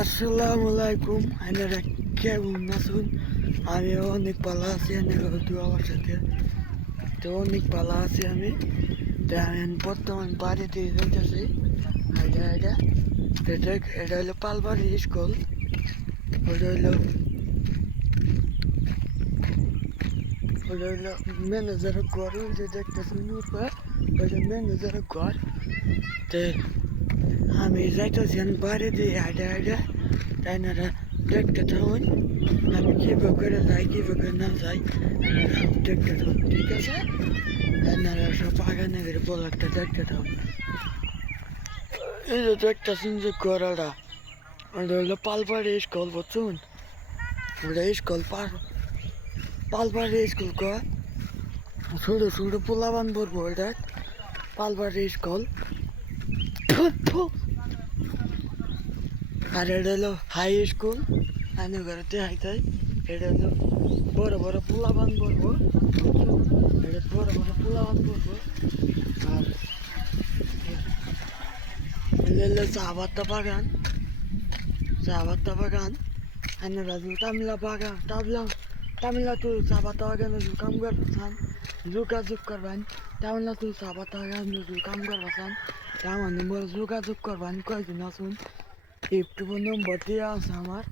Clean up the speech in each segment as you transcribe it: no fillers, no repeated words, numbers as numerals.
আসসালামু আলাইকুম আপনারা কেমন আছেন? আমি অনেক ভালো আছি। আপনারা হয়তো আমার সাথে তো অনেক ভালো আছি আমি। তা আমি বর্তমান বাড়িতে যাইতেছি আইডা আইডা। এটা হলো পালবাড়ি স্কুল। ওটা হইলো ম্যানেজারের ঘর। ওই যে দেখতেছি নূরপা, ওইটা ম্যানেজারের ঘর। তে আমি যাইতেছি আমি বাড়ি দিয়ে আইডা আইডা। তাই না দেখতে থাকুন আমি কীভাবে করে যাই কীভাবে করে না যাই আপনারা সব দেখতে থাকুন, ঠিক আছে? আপনারা সব আগানে করে ব্লগটা দেখতে থাকুন। এই যে দেখতেছেন যে ঘোড়াটা, ওটা হইলো পালপাড়ি স্কুল, বুঝছেন? ওটা স্কুল পালপাড়ি স্কুল কয়। ছোটো ছোটো পোলাবান পড়বো এটা পালপাড়ি স্কুল। আর এটা হলো হাই স্কুল। আমি ঘরে দেখাইতাই এটা হলো বড় বড় পোলাবান পড়বো, এটা বড় বড় পোলাবান পড়বো। আর এটা হলো চা পাতা বাগান, চা পাতা বাগান। এনে রাজু তামিলা বাগান তামিলা তুই চা পাতা বাগানে কাম করবান, যোগাযোগ করবেন। তামিলা তুই চা পাতা বাগানে কাম করবান, আমার নম্বর যোগাযোগ করবেন। কয়জন আসুন, একটু নম্বর দেওয়া আছে আমার।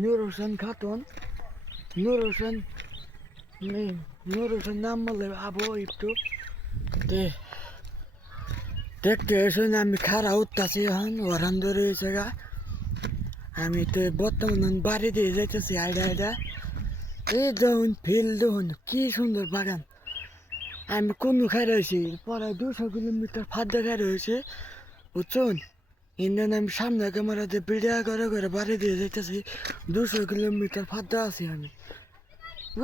নূর হোসেন খাতুন, নূর হোসেন নূর হোসেন নাম বলে আবো একটু দেখতে এসে আমি খারা উঠতেছি এখন ওরান ধরে হয়েছে গা। আমি তো বর্তমান বাড়ি দিয়ে যাইতেছি আইডা আইডা। এই দেখুন ফিল্ড দেখুন কি সুন্দর বাগান। আমি কোনো খাই রয়েছি প্রায় 200 কিলোমিটার ফাঁদে খাই রয়েছে, বুঝছেন? ইন্ডিয়ান আমি সামনে ক্যামেরাতে ভিডিও করে করে বাড়ি দিয়ে যাইতেছি। 200 কিলোমিটার ফাঁদে আছি আমি।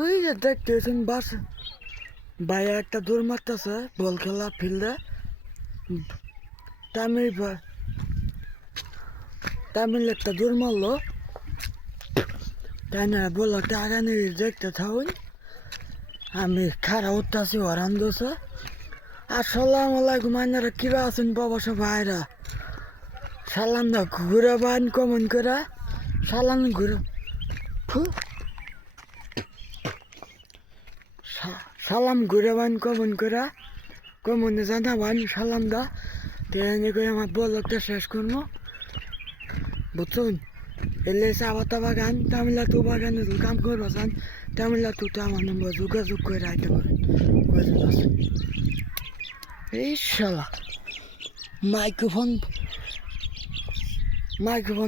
ওই যে দেখতেছেন বাস বাইরে একটা দৌড় মারতেছে বল খেলা ফিল্ডে। তামিল একটা দৌড় মারলো। তাই না বললো একটা আগানে দেখতে থাকুন। আমি খারা উঠতেছি ওরান দোষে। আসসালামু আলাইকুম, আপনারা কিবা আছেন বাবা সব ভাইরা? সালাম দা ঘুরে বান কমন করে সালাম ঘুরে সালাম ঘুরে বান কমন করে কমনে জানাবান সালাম দা। তেনে করে আমার ব্লগটা শেষ করবো, বুঝছেন? এলে চা পাতা বাগান তামিলা তু বাগানে কাম করবান, তামিলা তুতে আমার নম্বর যোগাযোগ করে রাখতে পারেন। এই শালা মাইক্রোফোন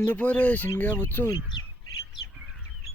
তো পরে এসেন গা, বুঝছেন?